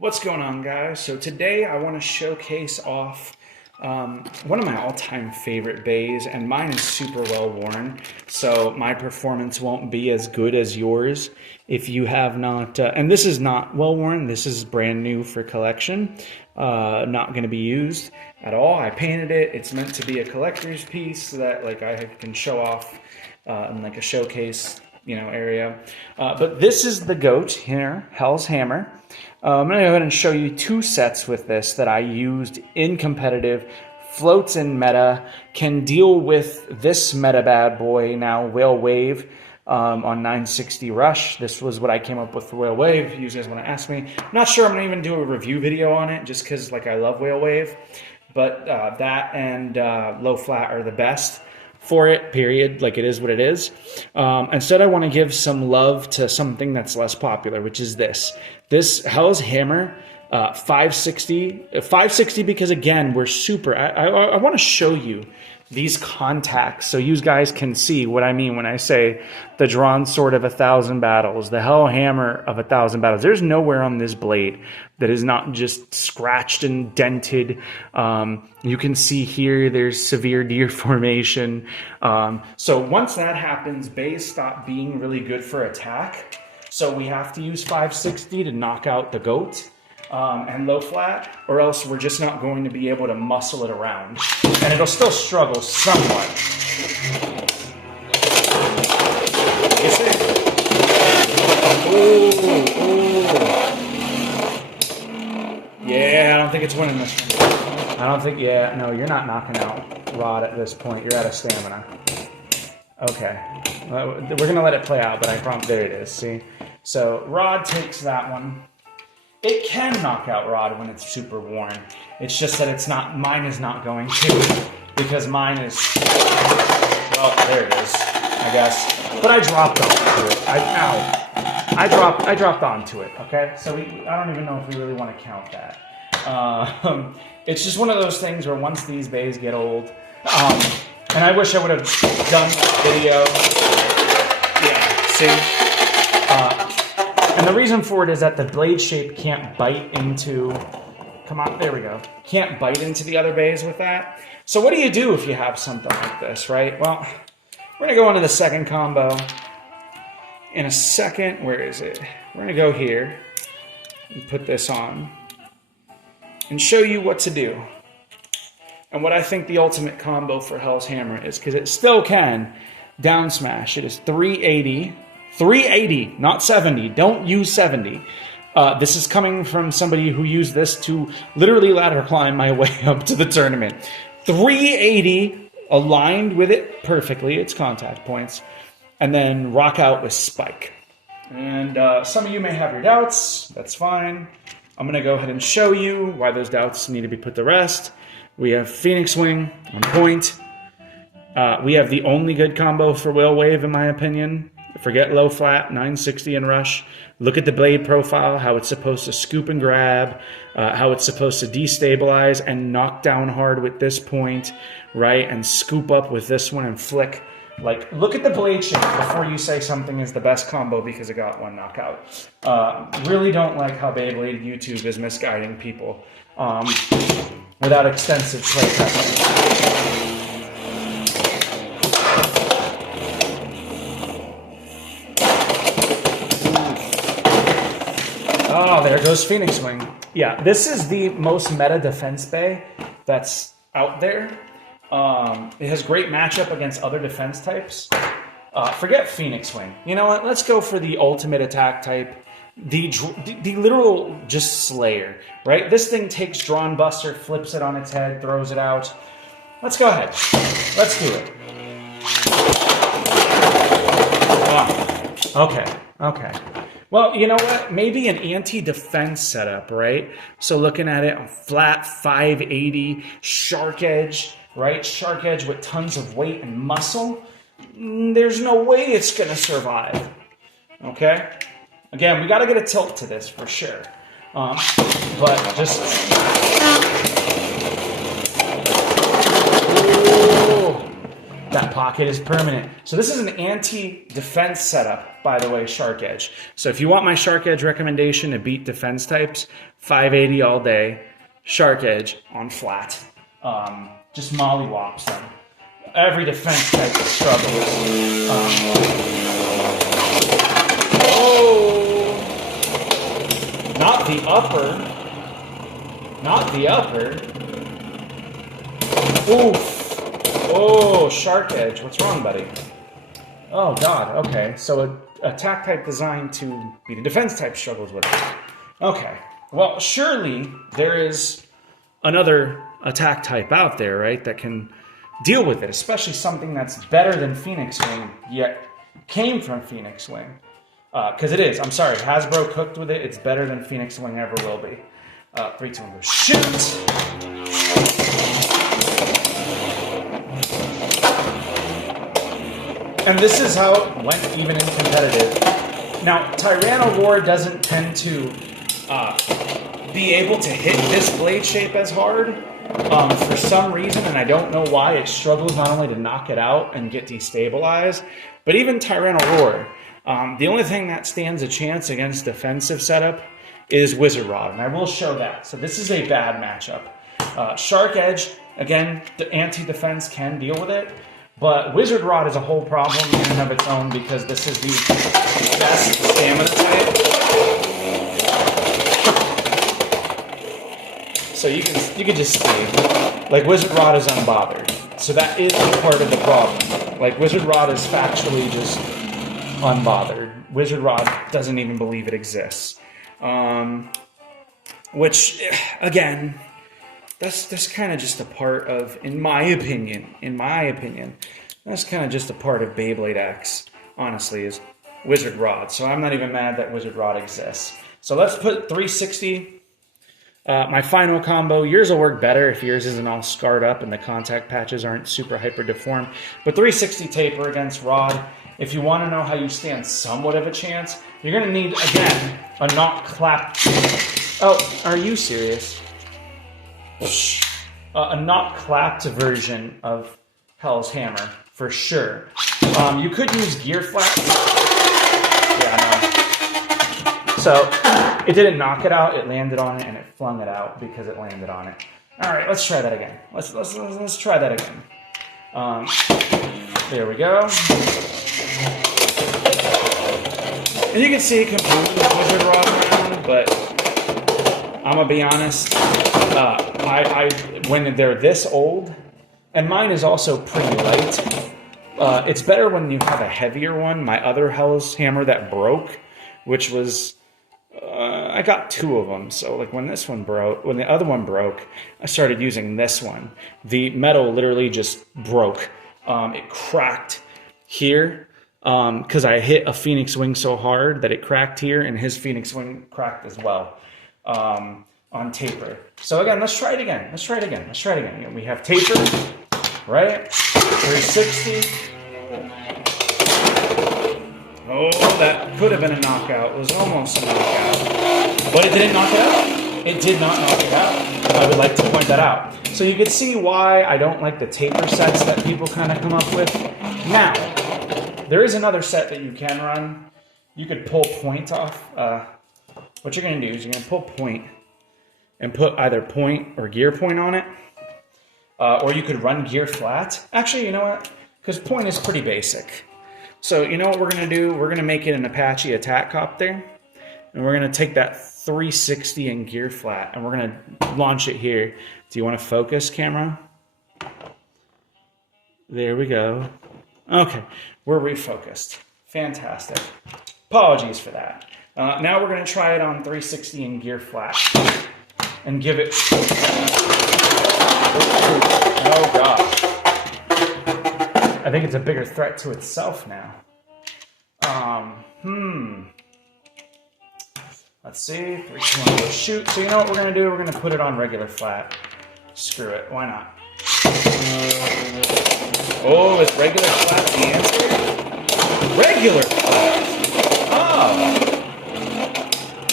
What's going on, guys? So today I want to showcase off one of my all-time favorite bays, and mine is super well worn, so my performance won't be as good as yours if you have not, and this is not well worn, this is brand new for collection, not going to be used at all. I painted it. It's meant to be a collector's piece so that like I can show off in like a showcase area. But this is the GOAT here, Hell's Hammer. I'm going to go ahead and show you two sets with this that I used in competitive. Floats in meta, can deal with this meta bad boy now, Whale Wave on 960 Rush. This was what I came up with for Whale Wave. You guys want to ask me. I'm not sure I'm going to even do a review video on it just because like I love Whale Wave. But that and Low Flat are the best for it, period. Like, it is what it is. Instead, I want to give some love to something that's less popular, which is this Hell's Hammer 560 because again, we're super, I want to show you these contacts so you guys can see what I mean when I say the drawn sword of 1,000 battles, the Hell Hammer of 1,000 battles. There's nowhere on this blade that is not just scratched and dented. You can see here there's severe deformation. So once that happens, bays stop being really good for attack. So we have to use 560 to knock out the GOAT and Low Flat, or else we're just not going to be able to muscle it around. And it'll still struggle somewhat. You see? Ooh. Yeah, I don't think it's winning this one. I don't think, yeah, no, you're not knocking out Rod at this point. You're out of stamina. Okay. We're going to let it play out, but I promise, there it is, see? So Rod takes that one. It can knock out Rod when it's super worn. It's just that it's not, mine is not going to, because mine is, well, there it is, I guess. But I dropped onto it. I dropped onto it, okay? So I don't even know if we really want to count that. It's just one of those things where once these bays get old, and I wish I would have done that video. Yeah, see? And the reason for it is that the blade shape can't bite into, come on, there we go. Can't bite into the other bays with that. So what do you do if you have something like this, right? Well, we're gonna go into the second combo in a second. Where is it? We're gonna go here and put this on and show you what to do. And what I think the ultimate combo for Hell's Hammer is, because it still can down smash. It is 380. 380, not 70. Don't use 70. This is coming from somebody who used this to literally ladder climb my way up to the tournament. 380 aligned with it perfectly. It's contact points. And then rock out with spike. And some of you may have your doubts. That's fine. I'm going to go ahead and show you why those doubts need to be put to rest. We have Phoenix Wing on point. We have the only good combo for Whale Wave, in my opinion. Forget Low Flat, 960 and Rush. Look at the blade profile, how it's supposed to scoop and grab, how it's supposed to destabilize and knock down hard with this point, right? And scoop up with this one and flick. Like, look at the blade shape before you say something is the best combo because it got one knockout. Really don't like how Beyblade YouTube is misguiding people without extensive play testing. Oh, there goes Phoenix Wing. Yeah, this is the most meta defense bay that's out there. It has great matchup against other defense types. Forget Phoenix Wing. You know what? Let's go for the ultimate attack type. The literal just Slayer, right? This thing takes Drawn Buster, flips it on its head, throws it out. Let's go ahead. Let's do it. Oh, okay. Well, you know what? Maybe an anti-defense setup, right? So looking at it, a flat 580 shark edge, right? Shark edge with tons of weight and muscle. There's no way it's going to survive, okay? Again, we got to get a tilt to this for sure. But just... Ooh. That pocket is permanent. So this is an anti-defense setup, by the way, Shark Edge. So if you want my Shark Edge recommendation to beat defense types, 580 all day, Shark Edge on flat. Just mollywops them. Every defense type struggles. Oh! Not the upper. Not the upper. Oof. Oh, Shark Edge. What's wrong, buddy? Oh, God. Okay. So an attack type designed to beat a defense type struggles with it. Okay. Well, surely there is another attack type out there, right, that can deal with it, especially something that's better than Phoenix Wing, yet came from Phoenix Wing. Because it is. I'm sorry. Hasbro cooked with it. It's better than Phoenix Wing ever will be. 3, 2, 1, go. Shoot! And this is how it went even in competitive. Now, Tyrannosaur doesn't tend to be able to hit this blade shape as hard for some reason, and I don't know why. It struggles not only to knock it out and get destabilized, but even Tyrannosaur. The only thing that stands a chance against defensive setup is Wizard Rod, and I will show that. So this is a bad matchup. Shark Edge, again, the anti-defense can deal with it. But Wizard Rod is a whole problem in and of its own because this is the best stamina type. So you can just see, like, Wizard Rod is unbothered. So that is part of the problem. Like, Wizard Rod is factually just unbothered. Wizard Rod doesn't even believe it exists. Which, again, that's kind of just a part of, in my opinion, that's kind of just a part of Beyblade X, honestly, is Wizard Rod. So I'm not even mad that Wizard Rod exists. So let's put 360, my final combo. Yours will work better if yours isn't all scarred up and the contact patches aren't super hyper deformed. But 360 taper against Rod. If you want to know how you stand somewhat of a chance, you're going to need, again, a not clapped. Oh, are you serious? A not clapped version of Hell's Hammer, for sure. You could use gear flat. Yeah, I know. So, it didn't knock it out, it landed on it, and it flung it out because it landed on it. Alright, let's try that again. Let's try that again. There we go. And you can see it completely with Wizard Rod around, but I'm gonna be honest, when they're this old, and mine is also pretty light, it's better when you have a heavier one. My other Hell's Hammer that broke, which was, I got 2 of them, so like when this one broke, when the other one broke, I started using this one. The metal literally just broke. It cracked here, because I hit a Phoenix Wing so hard that it cracked here, and his Phoenix Wing cracked as well. On taper. So again, let's try it again. We have taper, right? 360. Oh, that could have been a knockout. It was almost a knockout. But it didn't knock it out. It did not knock it out. I would like to point that out. So you can see why I don't like the taper sets that people kind of come up with. Now, there is another set that you can run. You could pull point off. What you're going to do is you're going to pull point and put either point or gear point on it. Or you could run gear flat. Actually, you know what? Because point is pretty basic. So you know what we're going to do? We're going to make it an Apache attack copter. And we're going to take that 360 in gear flat. And we're going to launch it here. Do you want to focus, camera? There we go. Okay. We're refocused. Fantastic. Apologies for that. Now we're going to try it on 360 in gear flat. And give it... Oh, gosh. I think it's a bigger threat to itself now. Let's see. 3, 2, 1, go shoot. So you know what we're going to do? We're going to put it on regular flat. Screw it. Why not? Oh, is regular flat the answer? Regular flat. Oh.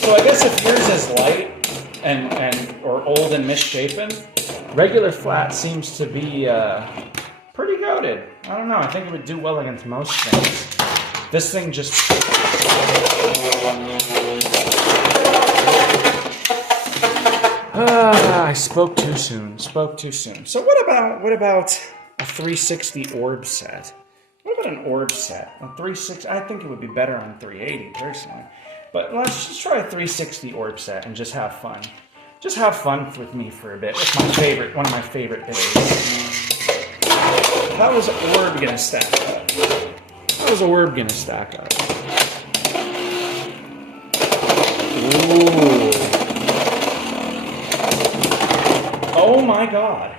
So I guess if yours is light or old and misshapen, regular flat seems to be pretty good. goated. I don't know. I think it would do well against most things. This thing just... I spoke too soon. Spoke too soon. So what about a 360 orb set? What about an orb set? A 360. I think it would be better on 380 personally. But let's just try a 360 orb set and just have fun. Just have fun with me for a bit. It's one of my favorite days. How is orb gonna stack up? How is orb gonna stack up? Ooh. Oh my god.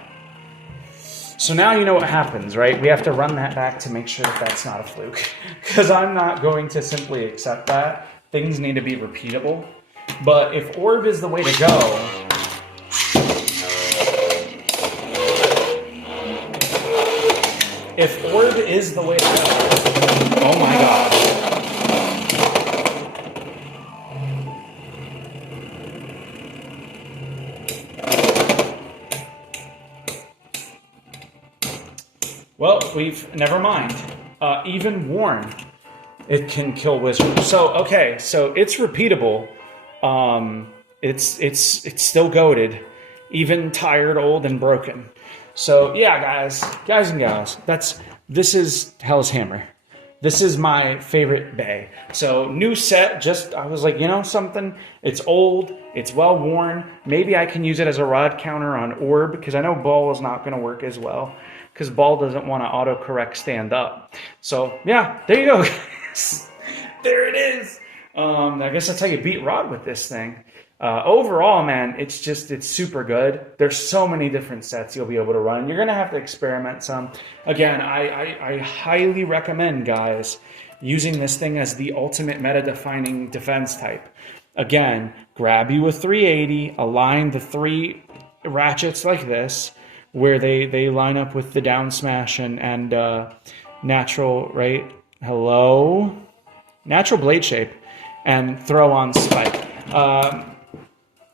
So now you know what happens, right? We have to run that back to make sure that that's not a fluke. Because I'm not going to simply accept that. Things need to be repeatable. But if orb is the way to go... If orb is the way to go... Oh my god. Well, never mind. Even Warren, it can kill Wizard. So, okay, so it's repeatable. It's still goated, even tired, old, and broken. So, yeah, guys and gals, this is Hell's Hammer. This is my favorite bay. So, new set, I was like, you know something? It's old, it's well worn. Maybe I can use it as a rod counter on orb, because I know ball is not going to work as well. Because ball doesn't want to autocorrect stand up. So, yeah, there you go, guys. There it is. I guess that's how you beat Rod with this thing. Overall, man, it's super good. There's so many different sets you'll be able to run. You're going to have to experiment some. Again, I highly recommend, guys, using this thing as the ultimate meta-defining defense type. Again, grab you a 380, align the 3 ratchets like this, where they line up with the down smash and natural, right? Hello? Natural blade shape, and throw on spike.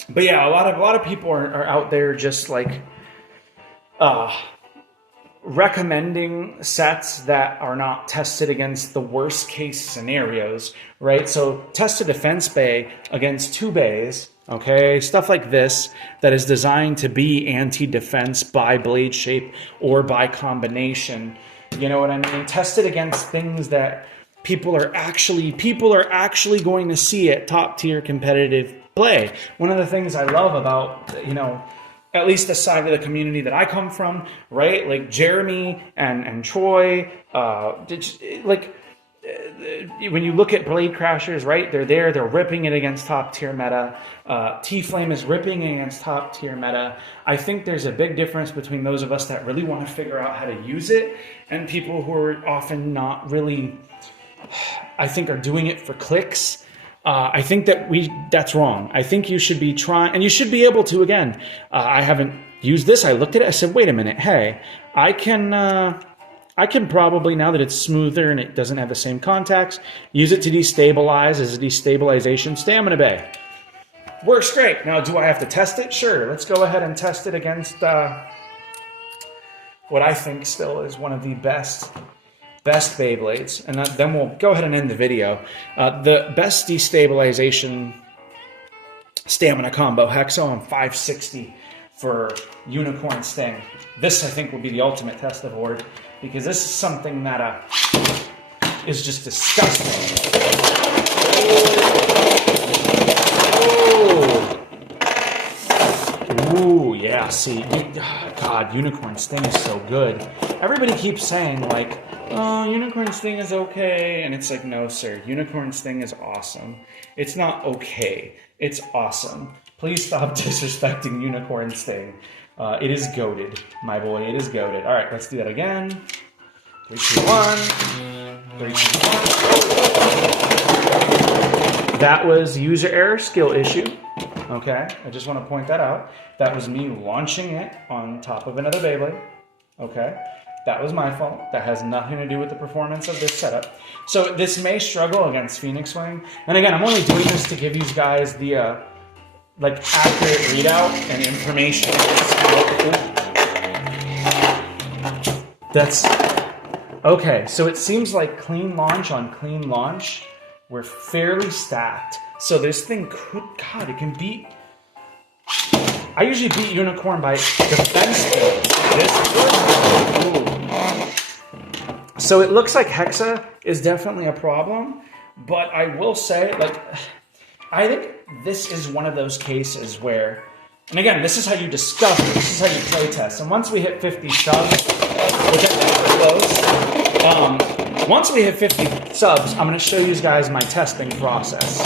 But yeah, a lot of people are out there just like recommending sets that are not tested against the worst case scenarios, right? So test a defense bay against 2 bays. Okay, stuff like this that is designed to be anti-defense by blade shape or by combination. You know what I mean? Test it against things that people are actually going to see at top tier competitive play. One of the things I love about, at least the side of the community that I come from, right? Like Jeremy and Troy, when you look at Blade Crashers, right? They're ripping it against top tier meta. T-Flame is ripping it against top tier meta. I think there's a big difference between those of us that really want to figure out how to use it and people who are often not really, I think, are doing it for clicks. I think that's wrong. I think you should be trying, and you should be able to, again, I haven't used this. I looked at it. I said, wait a minute. Hey, I can probably, now that it's smoother and it doesn't have the same contacts, use it to destabilize as a destabilization stamina bay. Works great. Now, do I have to test it? Sure. Let's go ahead and test it against what I think still is one of the best Beyblades. And then we'll go ahead and end the video. The best destabilization stamina combo, Hexo on 560 for Unicorn Sting. This, I think, will be the ultimate test of Orb, because this is something that is just disgusting. Ooh, yeah, see, God, Unicorn Sting is so good. Everybody keeps saying, like, oh, Unicorn Sting is okay, and it's like, no, sir, Unicorn Sting is awesome. It's not okay, it's awesome. Please stop disrespecting Unicorn Sting. It is goated, my boy, it is goated. All right, let's do that again. 3, 2, 1. 3, 2, 1. That was user error, skill issue. Okay, I just want to point that out. That was me launching it on top of another Beyblade. Okay, that was my fault. That has nothing to do with the performance of this setup. So this may struggle against Phoenix Wing. And again, I'm only doing this to give you guys the accurate readout and information. That's Okay, so it seems like clean launch on clean launch, we're fairly stacked. So this thing could, God, it can beat. I usually beat Unicorn by defense builds. So it looks like Hexa is definitely a problem, but I will say, like, I think this is one of those cases where, and again, this is how you discover, this is how you play test. And once we hit 50 subs, which I think we're close, once we hit 50 subs, I'm going to show you guys my testing process.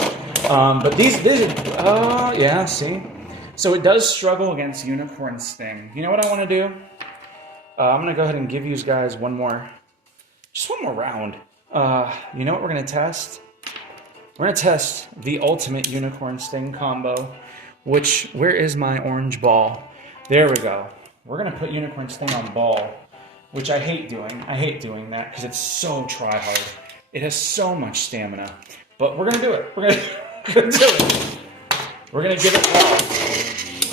But these yeah, see? So it does struggle against Unicorn Sting. You know what I want to do? I'm going to go ahead and give you guys just one more round. You know what we're going to test? We're going to test the ultimate Unicorn Sting combo, which, where is my orange ball? There we go. We're going to put Unicorn Sting on ball, which I hate doing. I hate doing that because it's so try-hard. It has so much stamina. But we're going to do it. We're going to do it. We're going to give it ball.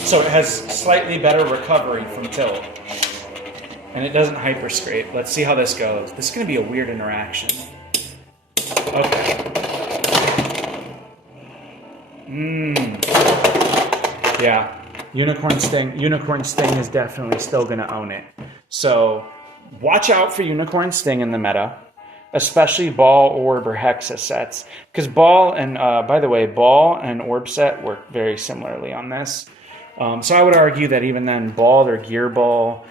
So it has slightly better recovery from tilt. And it doesn't hyper scrape. Let's see how this goes. This is going to be a weird interaction. Okay. Yeah. Unicorn Sting is definitely still going to own it. So watch out for Unicorn Sting in the meta, especially Ball, Orb, or Hexa sets. Because Ball and, by the way, Ball and Orb set work very similarly on this. So I would argue that even then, Ball or Gear Ball,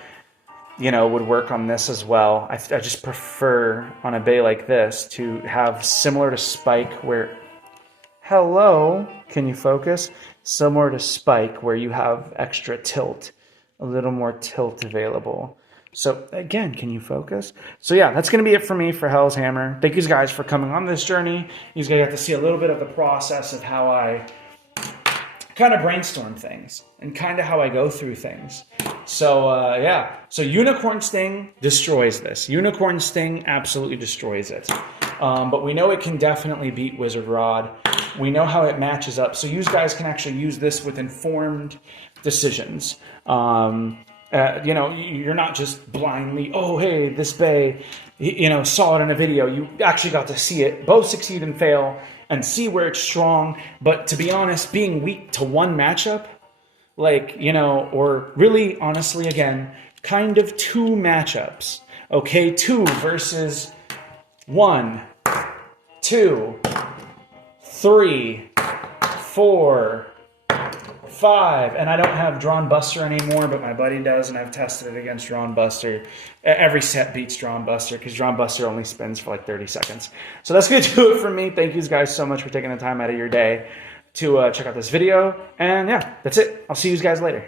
you know, would work on this as well. I just prefer on a bay like this to have similar to Spike where, hello, can you focus? Similar to Spike where you have extra tilt, a little more tilt available. So again, can you focus? So yeah, that's going to be it for me for Hell's Hammer. Thank you guys for coming on this journey. You guys got to see a little bit of the process of how I kind of brainstorm things and kind of how I go through things. So yeah, so Unicorn Sting destroys this. Unicorn Sting absolutely destroys it. But we know it can definitely beat Wizard Rod. We know how it matches up. So you guys can actually use this with informed decisions. You know, you're not just blindly, oh, hey, this bay, you know, saw it in a video. You actually got to see it, both succeed and fail, and see where it's strong. But to be honest, being weak to one matchup, like, you know, or really, honestly, again, kind of two matchups, okay? 2 versus 1, 2, 3, 4, 5, and I don't have Drawn Buster anymore, but my buddy does, and I've tested it against Drawn Buster. Every set beats Drawn Buster, because Drawn Buster only spins for like 30 seconds. So that's going to do it for me. Thank you guys so much for taking the time out of your day to check out this video. And yeah, that's it. I'll see you guys later.